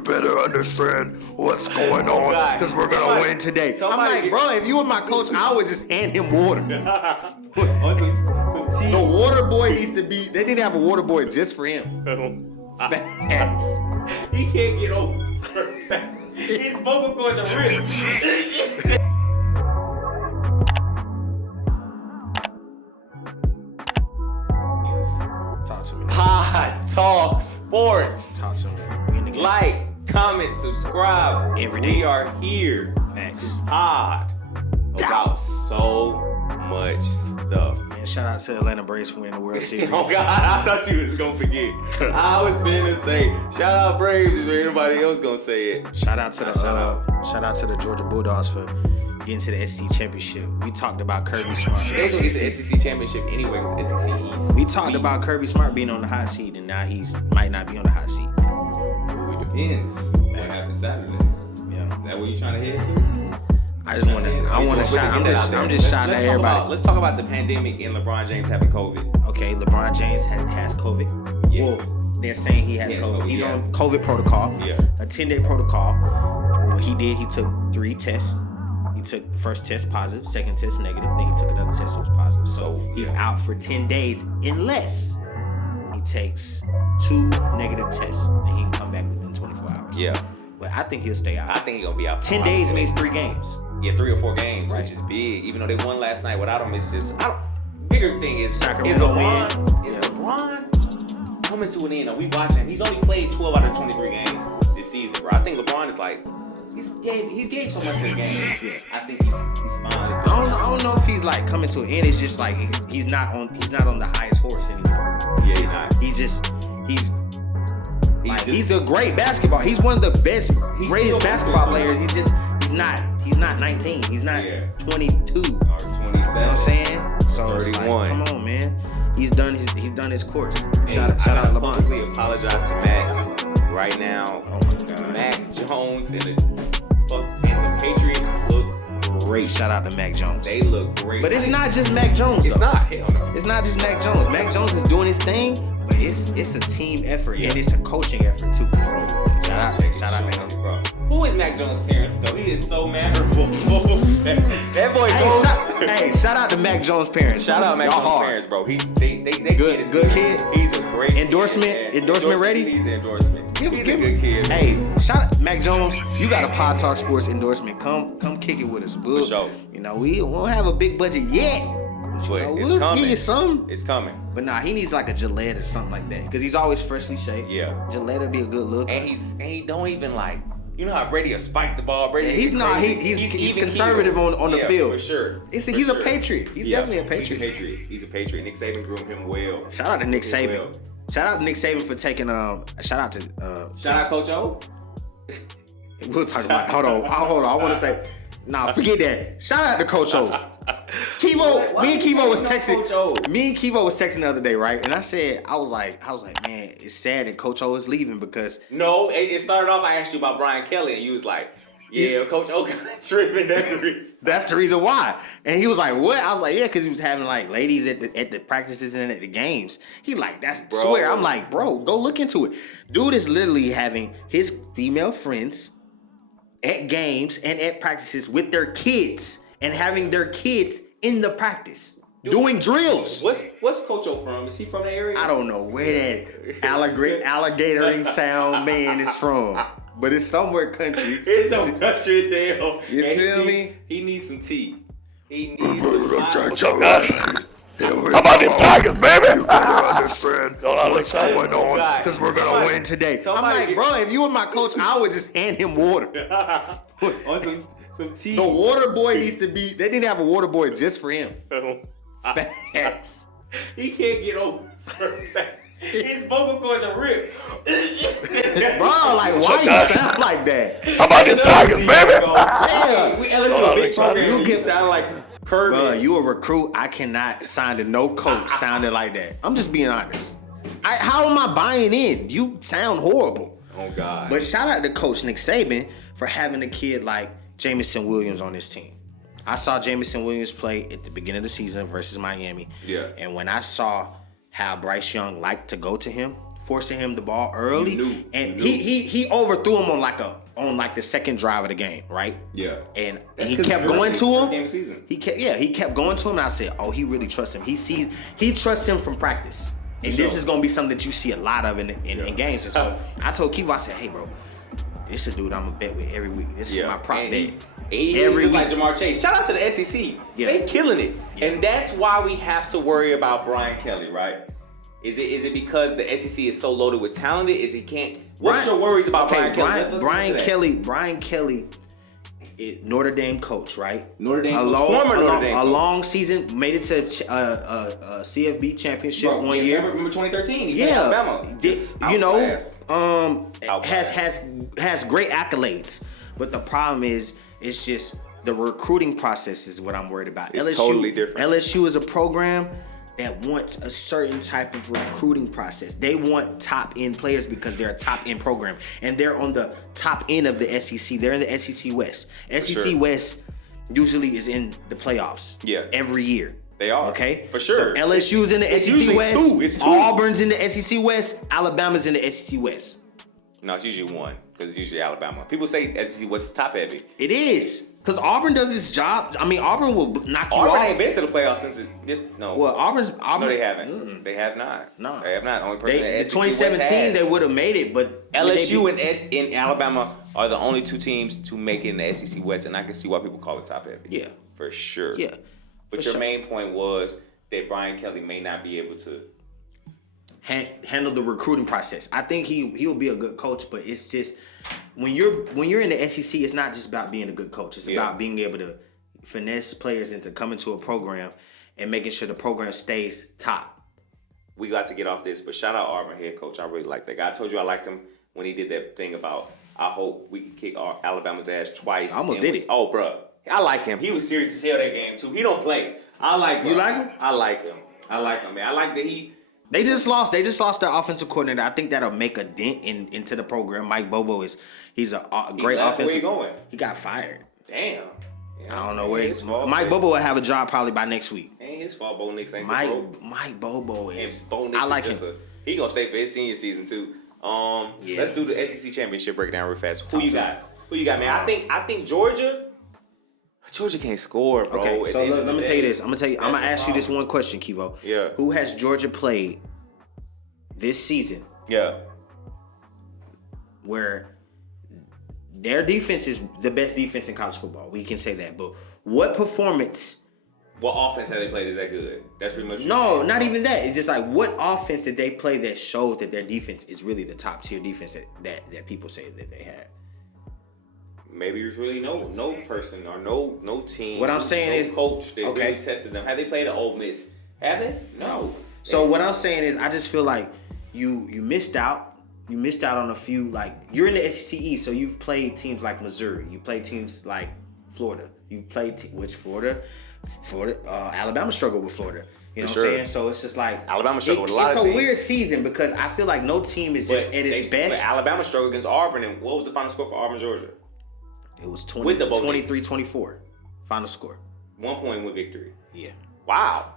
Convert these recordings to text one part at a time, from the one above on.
You better understand what's going on because we're going to win today. I'm like, bro, if you were my coach, I would just hand him water. The water boy needs to be, they didn't have a water boy just for him. Facts. He can't get over his vocal cords are ripped. Talk to me. Pod Talk Sports. Talk to me. We in the game. Like, comment, subscribe. Every day. We are here Facts. to pod about so much stuff. Man, shout out to Atlanta Braves for winning the World Series. Oh God, I thought you was gonna forget. I was finna say, shout out Braves if anybody else gonna say it. Shout out to the Georgia Bulldogs for getting to the SEC championship. We talked about Kirby Smart. They was gonna get the SEC championship anyway, because SEC East. We talked about Kirby Smart being on the hot seat, and now he's might not be on the hot seat. Well, it depends. What happens Saturday? Yeah. Is that where you trying to head to? I just want to. I want to shout. I'm just shouting at everybody. Let's talk about the pandemic and LeBron James having COVID. Okay, LeBron James has COVID. Yes. Well, they're saying he has COVID. He's on COVID protocol. Yeah. A 10-day protocol. What he did, he took 3 tests. He took the first test positive, second test negative, then he took another test that was positive. So he's out for 10 days unless he takes 2 negative tests. Then he can come back within 24 hours. Yeah. But I think he'll stay out. I think he's gonna be out. 10 days means 3 games. Yeah, 3 or 4 games, Right. which is big. Even though they won last night without him, it's just bigger thing is Sacramento LeBron. win. Is LeBron coming to an end? Are we watching? He's only played 12 out of 23 games this season, bro. I think LeBron is like he's gave so much to the game. I think he's fine. I don't know if he's like coming to an end. It's just like he's not on the highest horse anymore. Yeah, he's not. He's a great basketball. He's one of the best, greatest basketball players. He's not 19. He's not 22. Or 27. You know what I'm saying? So 31. it's like, come on, man. He's done his course. Shout out I gotta LeBron. publicly apologize to Mac right now. Oh my God. Mac Jones and the Patriots look great. Shout out to Mac Jones. They look great. But it's not just Mac Jones. It's though. not. Hell no. It's not just Mac Jones. Mac Jones is doing his thing, but it's a team effort and it's a coaching effort too. Shout out to him. Bro. Who is Mac Jones' parents though? He is so memorable. That boy goes. Shout out to Mac Jones' parents. Shout out Mac Jones' parents, bro. They good kid. He's a great endorsement. kid. Endorsement ready. He's an endorsement. He's a good kid. Hey, shout out Mac Jones. You got a Pod Talk Sports endorsement. Come kick it with us. For sure. You know we won't have a big budget yet. But it's we'll coming. give you some. It's coming. But nah, he needs like a Gillette or something like that because he's always freshly shaved. Yeah. Gillette would be a good look. And he don't even like. You know how Brady will spike the ball. Brady. He's not. He's conservative on the field. For sure. He's a Patriot. He's definitely a Patriot. He's a Patriot. Nick Saban groomed him well. Shout out to Nick Saban. Shout out to Nick Saban for taking shout out Coach O. We'll talk about it. Hold on. I want to say forget that. Shout out to Coach O. Kivo, me and Kivo was texting the other day, right? And I was like, man, it's sad that Coach O is leaving because no, it started off. I asked you about Brian Kelly, and you was like, yeah, Coach O got tripping. That's the reason. That's the reason why. And he was like, what? I was like, yeah, because he was having like ladies at the practices and at the games. He like, that's swear. I'm like, bro, go look into it. Dude is literally having his female friends at games and at practices with their kids and having their kids in the practice. Doing drills. What's Coach O from? Is he from the area? I don't know where that alligatoring sound man is from. But it's somewhere country. It's some country there. You feel me? He needs some tea. He needs some tea. How about them Tigers, baby? You better understand what's going on because we're going to win today. I'm like, bro, if you were my coach, I would just hand him water. Some tea. The water boy needs to be, they didn't have a water boy just for him. Facts. He can't get over his vocal cords are ripped. Bro, like, why you sound like that? How about them Tigers, baby? Yeah. We LSU a big program. You can sound like Kirby. Bro, you a recruit. I cannot sign to no coach sounding like that. I'm just being honest. How am I buying in? You sound horrible. Oh, God. But shout out to Coach Nick Saban for having a kid like Jamison Williams on his team. I saw Jamison Williams play at the beginning of the season versus Miami. Yeah. And when I saw how Bryce Young liked to go to him, forcing him the ball early, and you he overthrew him on the second drive of the game, right? Yeah. And That's he 'cause kept it's going to first him. game of the season. He kept going to him, and I said, oh, he really trusts him. He trusts him from practice, and this is gonna be something that you see a lot of in games. And so I told Kivo, I said, hey, bro, this is a dude I'm gonna bet with every week. This is my prop bet. Every just week. Like Jamar Chase. Shout out to the SEC. Yeah. They killing it. Yeah. And that's why we have to worry about Brian Kelly, right? Is it because the SEC is so loaded with talent? Is he can't? What's your worries about Brian Kelly? Brian Kelly, Notre Dame coach, right? Notre Dame former Notre Dame coach. A long season, made it to a CFB championship one year. Remember 2013? He played Alabama. Has great accolades, but the problem is, it's just the recruiting process is what I'm worried about. It's totally different. LSU is a program that wants a certain type of recruiting process. They want top-end players because they're a top-end program. And they're on the top end of the SEC. They're in the SEC West. SEC West usually is in the playoffs every year. They are. Okay? For sure. So LSU's in the SEC West. It's two. Auburn's in the SEC West. Alabama's in the SEC West. No, it's usually one because it's usually Alabama. People say SEC West is top-heavy. It is. Because Auburn does its job. I mean, Auburn will knock you off. Auburn ain't been to the playoffs since no. Well, Auburn. No, they haven't. Mm-mm. They have not. No, they have not. Only person in 2017 they would have made it, but LSU and Alabama are the only two teams to make it in the SEC West, and I can see why people call it top heavy. Yeah, for sure. Yeah, but your main point was that Brian Kelly may not be able to handle the recruiting process. I think he'll be a good coach, but it's just when you're in the SEC, it's not just about being a good coach. It's about being able to finesse players into coming to a program and making sure the program stays top. We got to get off this, but shout out Auburn head coach. I really like that guy. I told you I liked him when he did that thing about I hope we can kick Alabama's ass twice. I almost did it. Oh, bro. I like him. He was serious as hell that game, too. He don't play. I like him. You like him? I like him. I like him, man. I like that he... They just lost their offensive coordinator. I think that'll make a dent into the program. Mike Bobo he's a great offensive. Where he going? He got fired. Damn. I don't know where he's going. Mike Bobo will have a job probably by next week. Ain't his fault. Bo Nix ain't Mike Bobo is. Bo Nix I like him. He gonna stay for his senior season too. Let's do the SEC championship breakdown real fast. Who you got, man? I think Georgia. Georgia can't score, bro. Okay, so look, let me tell you this. I'm gonna ask you this one question, Kivo. Yeah. Who has Georgia played this season? Yeah. Where their defense is the best defense in college football. We can say that. But what performance? What offense have they played is that good? That's pretty much. No, not even that. It's just like what offense did they play that showed that their defense is really the top tier defense that people say that they had? Maybe there's really no person or no team. What I'm saying is coach that really tested them. Have they played at Ole Miss? Have they? No. So what I'm saying is I just feel like you missed out. You missed out on a few, like you're in the SEC East, so you've played teams like Missouri. You played teams like Florida. You played Florida, Alabama struggled with Florida. You know what I'm saying? So it's just like Alabama struggled with a lot of teams. It's a weird season because I feel like no team is just at its best. But Alabama struggled against Auburn, and what was the final score for Auburn, Georgia? It was 23-24 final score. 1 point with victory. Yeah. Wow.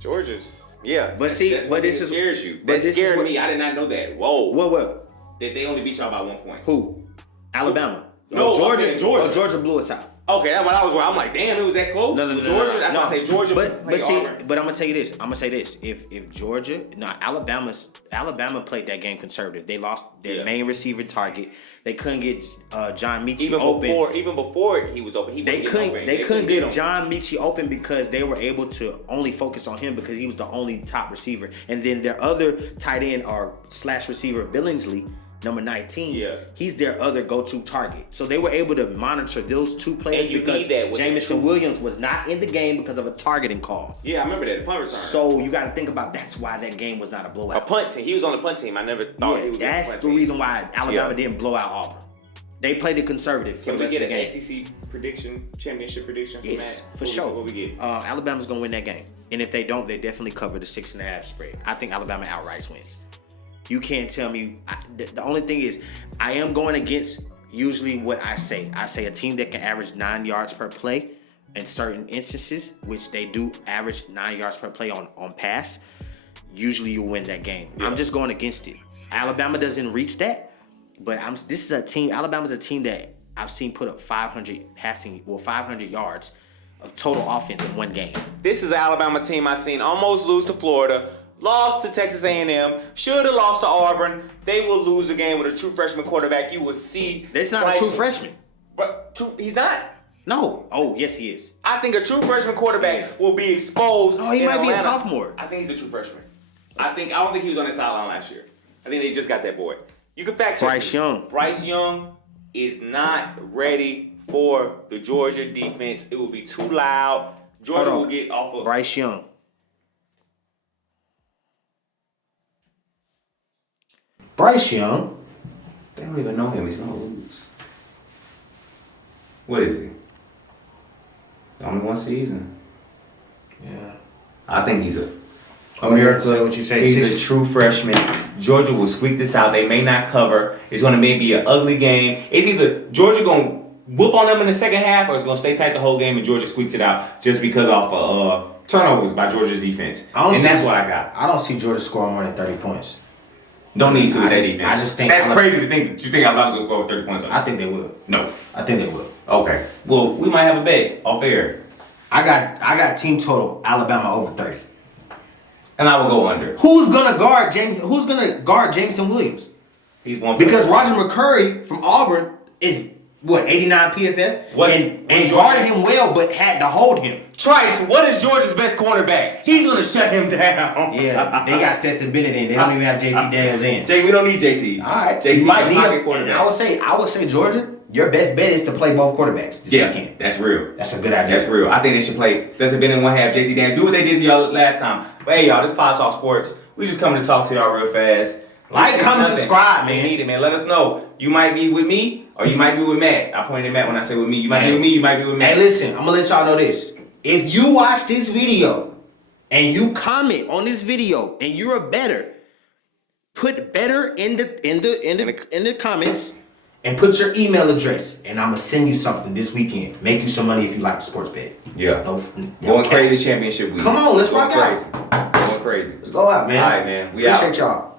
Georgia's But this scares you. That scared me. I did not know that. Whoa. What? That they only beat y'all by 1 point. Who? Alabama. No, Georgia. Georgia. Oh, Georgia blew us out. Okay, that's what I was. I'm like, damn, it was that close. No, Georgia. That's why I say Georgia. But I'm gonna tell you this. I'm gonna say this. If Georgia, Alabama played that game conservative. They lost their main receiver target. They couldn't get John Mechie open. Even before he was open, they couldn't get John Mechie open because they were able to only focus on him because he was the only top receiver. And then their other tight end or slash receiver Billingsley, number 19, he's their other go-to target. So they were able to monitor those two players because Jameson Williams was not in the game because of a targeting call. Yeah, I remember that. The punt return. So you got to think about that's why that game was not a blowout. A punt team. He was on the punt team. I never thought he was on the punt team. That's the reason why Alabama didn't blow out Auburn. They played it conservative for the rest of the game. Can we get an SEC prediction, championship prediction from Yes, that? for sure. What we get? Alabama's going to win that game. And if they don't, they definitely cover the 6.5 spread. I think Alabama outright wins. You can't tell me. The only thing is, I am going against usually what I say. I say a team that can average 9 yards per play in certain instances, which they do average 9 yards per play on pass. usually you win that game. Yeah. I'm just going against it. Alabama doesn't reach that, but this is a team. Alabama's a team that I've seen put up 500 yards of total offense in one game. This is an Alabama team I've seen almost lose to Florida, lost to Texas A&M, should have lost to Auburn. They will lose a game with a true freshman quarterback. You will see. That's not a true freshman. But he's not. No. Oh, yes, he is. I think a true freshman quarterback will be exposed. No, he might be a Atlanta. sophomore. I think he's a true freshman. I don't think he was on the sideline last year. I think they just got that boy. You can fact check Bryce Young. Bryce Young is not ready for the Georgia defense. It will be too loud. Georgia will get off of Bryce Young. Bryce Young. They don't even know him. He's gonna lose. What is he? Only one season. Yeah. I think he's a Say what you say. He's a true freshman. Georgia will squeak this out. They may not cover. It's going to maybe be an ugly game. It's either Georgia going to whoop on them in the second half, or it's going to stay tight the whole game and Georgia squeaks it out just because of turnovers by Georgia's defense. That's what I got. I don't see Georgia scoring more than 30 points. Don't need to with that defense. I just think that's crazy to think that you think Alabama's going to score 30 points on them. I think they will. No. I think they will. Okay. Well, we might have a bet off air. I got team total Alabama over 30. And I will go under. Who's gonna guard Jameson Williams? He's one because Roger McCurry from Auburn is 89 PFF and guarded him well, but had to hold him. Trice, what is Georgia's best cornerback? He's gonna shut him down. Yeah, they got Stetson Bennett in. They don't even have JT Daniels in. We don't need JT. All right, JT might need a quarterback. I would say Georgia. Your best bet is to play both quarterbacks this weekend. That's real. That's a good idea. That's real. I think they should play Stetson Bennett in one half, JC Daniels. Do what they did to y'all last time. But hey, y'all, this Pod Talk Sports. We just coming to talk to y'all real fast. Like, comment, subscribe, man. We need it, man. Let us know. You might be with me or you might be with Matt. I pointed at Matt when I say with me. You might be with me, you might be with Matt. Hey, listen, I'm gonna let y'all know this. If you watch this video and you comment on this video and you're a better, put better in the comments. And put your email address, and I'm gonna send you something this weekend. Make you some money if you like the sports bet. Yeah. Going crazy championship week. Come on, let's rock out. Going crazy. Let's go out, man. All right, man. We Appreciate y'all.